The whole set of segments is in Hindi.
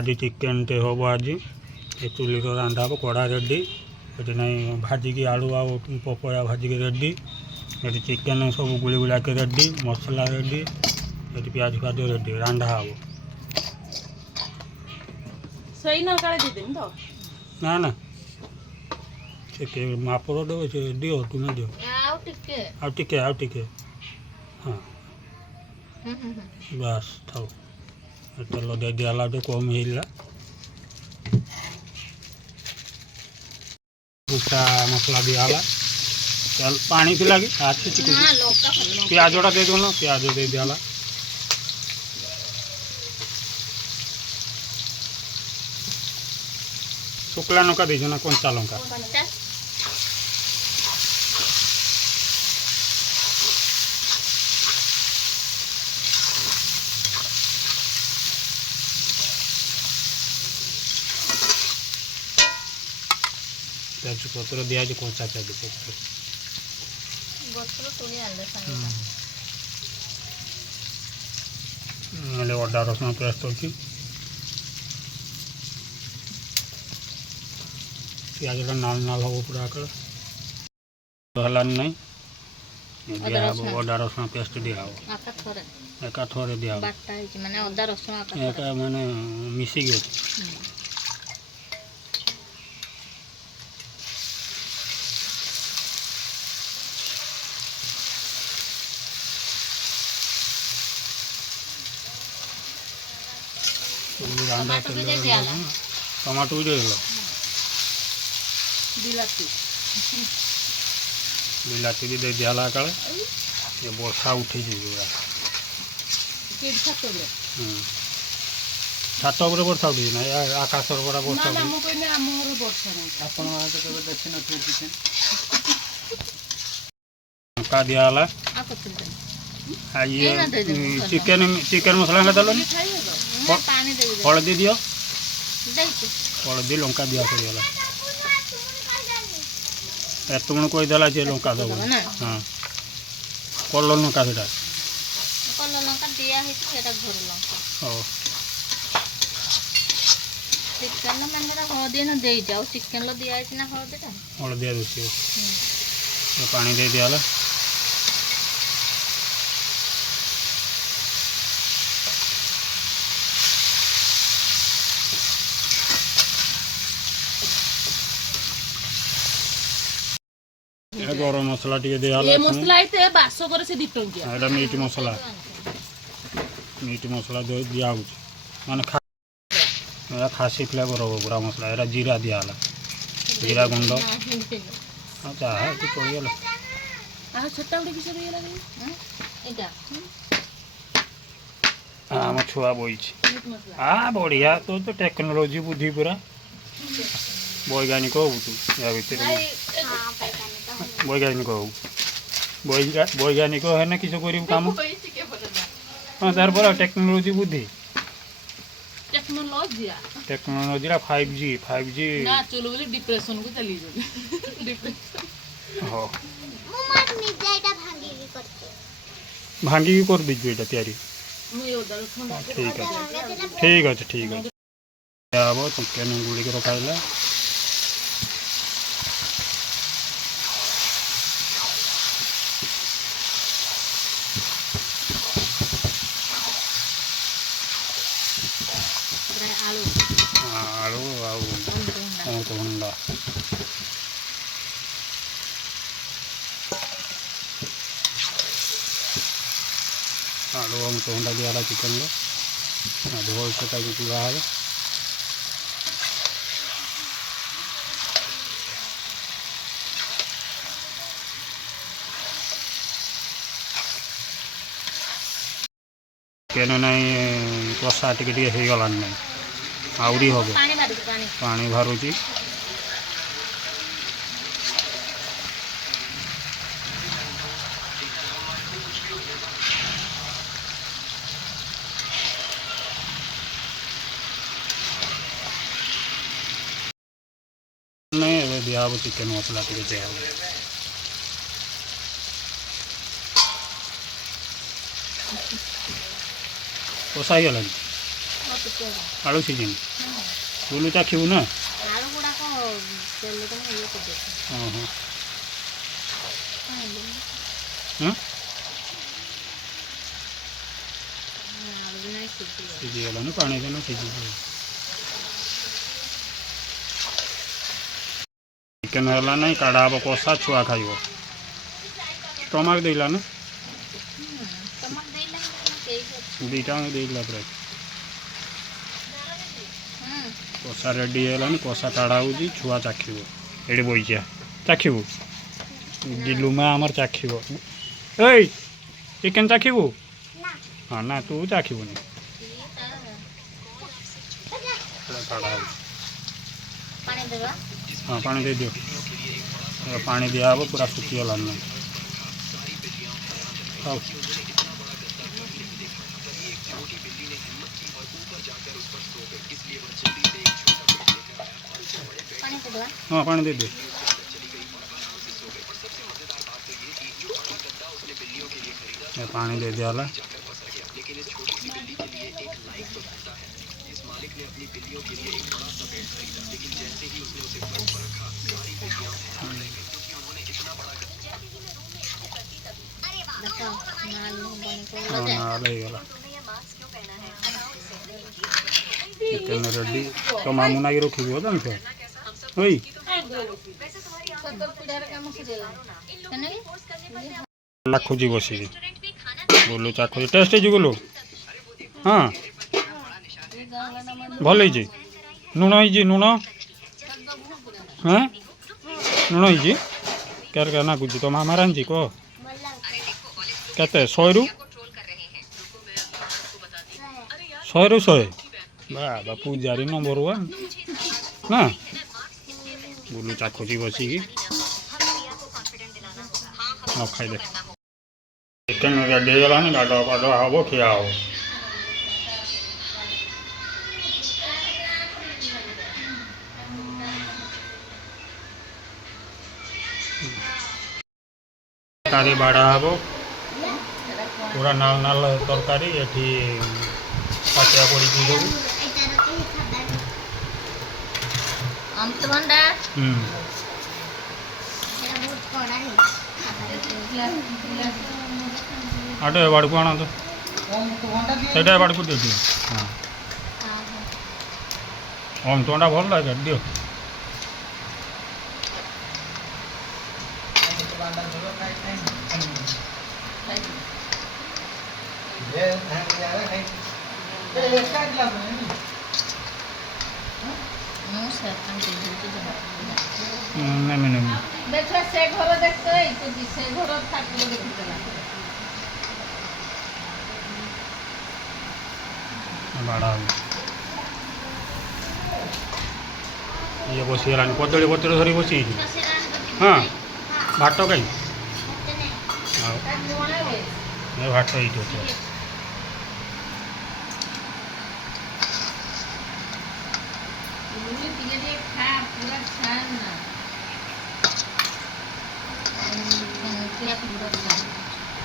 आज चिकेन टे हम आज ये चुली रंधा हम कड़ा रेडी ये नहीं भाजिकी आलू आ पपया भाजिकी रेडी ये चिकेन सब गुली गुला के रेडी मसला रेडी ये प्याज फ्याज रेडी रंधा हम सही ना काले दे देम तो ना ना से मापर दो से दियो तुम्हें दियो आउ टिके हाँ बस थाओ तेल दे दिला तो कम हिला भूसा मसला दियाला चल पानी भी लगे हाथ से चिकन प्याज ओटा दे दो ना प्याज दे दियाला शुक्ला लंका दीजिए ना कंचा लंका तेजपत्र दिया कंचा तेजपत्र अदा रसुण पेस्ट अच्छी प्याज नाल नाल हम पूरा हलानी नहीं अदा रसुण पेस्ट दिया एका थोड़े दिया माने मिसिक टमाटो भी देल बिलाती भी दे दिया काले ये बर्षा उठी पूरा छात उपर बर्षा उठी ना आकाश बड़ा बर्षा लंका दियाला ये चिकेन चिकेन मसला का दल हलदी दियो हलदी लंका दिया सरीगला तुम कहीदेला जे लंका दब हाँ कलर लंका से हलदी दूसरी पानी दे दिया गरम मसला टे दिया मीट मसला दिया माने खासी फ्लेवर हम पूरा मसला एरा जीरा दिया जीरा गुंड चाहे चलिगला आम छुआ बही हाँ बढ़िया तो टेक्नोलोजी बुद्धि पूरा वैज्ञानिक हो तू या भर वैज्ञानिक हो वैज्ञानिक है ना किस काम हाँ तार पर टेक्नोलोजी बुद्धि टेक्नोलोजी 5G ना चलो बोले डिप्रेशन को चली जाओ हो भांगी की कर दीजिए এটা तैयारी ठीक है अब चिकेन गुड़ी के रखाइला आलू अमृतभंडा आलू अमृतभंडा दिया चिकेन धोल से पूरा है चिकेन नहीं कषा टे हो गलान नहीं आउरी हम पानी बाहरुची नहीं दिया चिकेन मसला टे दिया कषाई गलानी आलू सीजन बोलू चाखिबू ना आलू गुड़ा को तेल तो ये कर दे हाँ हाँ आलू नहीं सीधी सीझी गलानी पानी देना सीझी चिकेन है ना काढ़ा हम कषा छुआ खाइब टमाक देला ना टमाक देला केक दुईटा देला पूरा कषा रेडी है कषा काढ़ा हो छुआ चाखिब ये बईचा चाखिबू दिलुमा आमर चाखिब ए चिकेन चाखिबू हाँ ना तू चाखिबुनी काढ़ा पानी देबा हाँ पानी दे दियो पानी दिया हम पूरा सुखीगला खाओ पानी देबा हाँ पानी दे दियो पानी दे दिया देखो नाल बन को हाँ गला चिकेन रेडी तो मामू ना रखी जान से ओई खोजी बसी बोलू चा खोजी टेस्ट है बोलू हाँ भल है लुण है लुण हाँ लुण है क्या नागुच तो मामा रांची कह केते 100 रु 100 बाबा पूजारी नंबर 1 ना बोलू चा खोजी बसी हाँ खाई चिकेन रेडी गला गाड़ पाड़ हम खिया हम तरकारी बाड़ा हम पूरा नाल नाल तरकारी ये पाचिया पड़ी सब अमृतभंडा आटे बाड़ को आना तो से बाड़ को दे दियो हाँ अमृतभंडा भल लगे दियो नहीं देखो से घर देखते तो से घर ठाकुर देखिला बाड़ा ये बसीगला कदली पत्र धरी बसी हाँ भात कहीं भात ये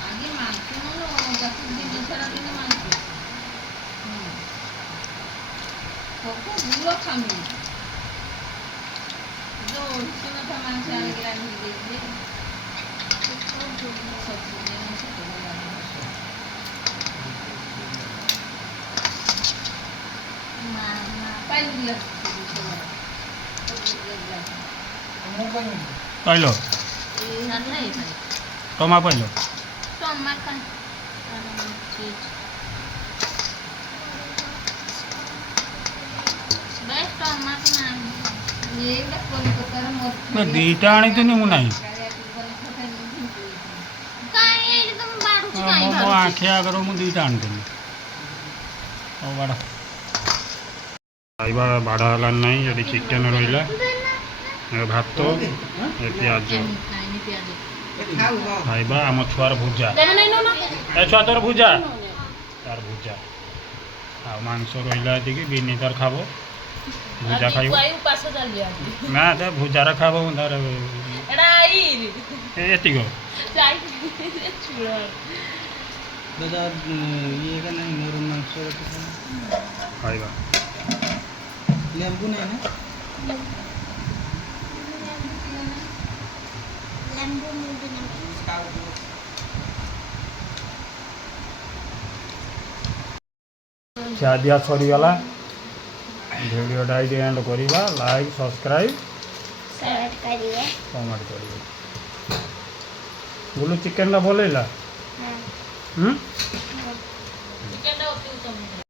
आगे मांगते हो ना 10 दिन सारा दिन मांगते सबको बुलो खामी जो उसमें था मांगते आने के लिए देखिए सब पाइलो टमा पाइलो दीटा आनी तो नहीं मुना मो आखे आगर मुझे दीटा आनी बाड़ा खाइबा बाड़ा है ना ये चिकेन रहा भात ये प्याज खाइबा आम छुआर भुजा ए छुआ तोर भुजा तार भुजा आ मांस रहा बिनी तार खाब भुजा खाइब ना तो भुजार खाब तार दादा ये का नहीं नरम मांस ଖାଇବା ଲେମ୍ବୁ ନାହିଁ ନା ଲେମ୍ବୁ ମୁଣ୍ଡ ନେବୁ ଖିଆ ଦିଆ ସରିଗଲା ଭିଡ଼ିଓଟା ଏଇଠି ଏଣ୍ଡ କରିବା ଲାଇକ୍ ସବସ୍କ୍ରାଇବ୍ ସେଟ୍ କରିବେ କମେଣ୍ଟ କରିବେ ବୋଲୁ ଚିକେନଟା ଭଲ ହେଇଲା ହଁ ହୁଁ ଚିକେନଟା ଅତି ଉତ୍ତମ।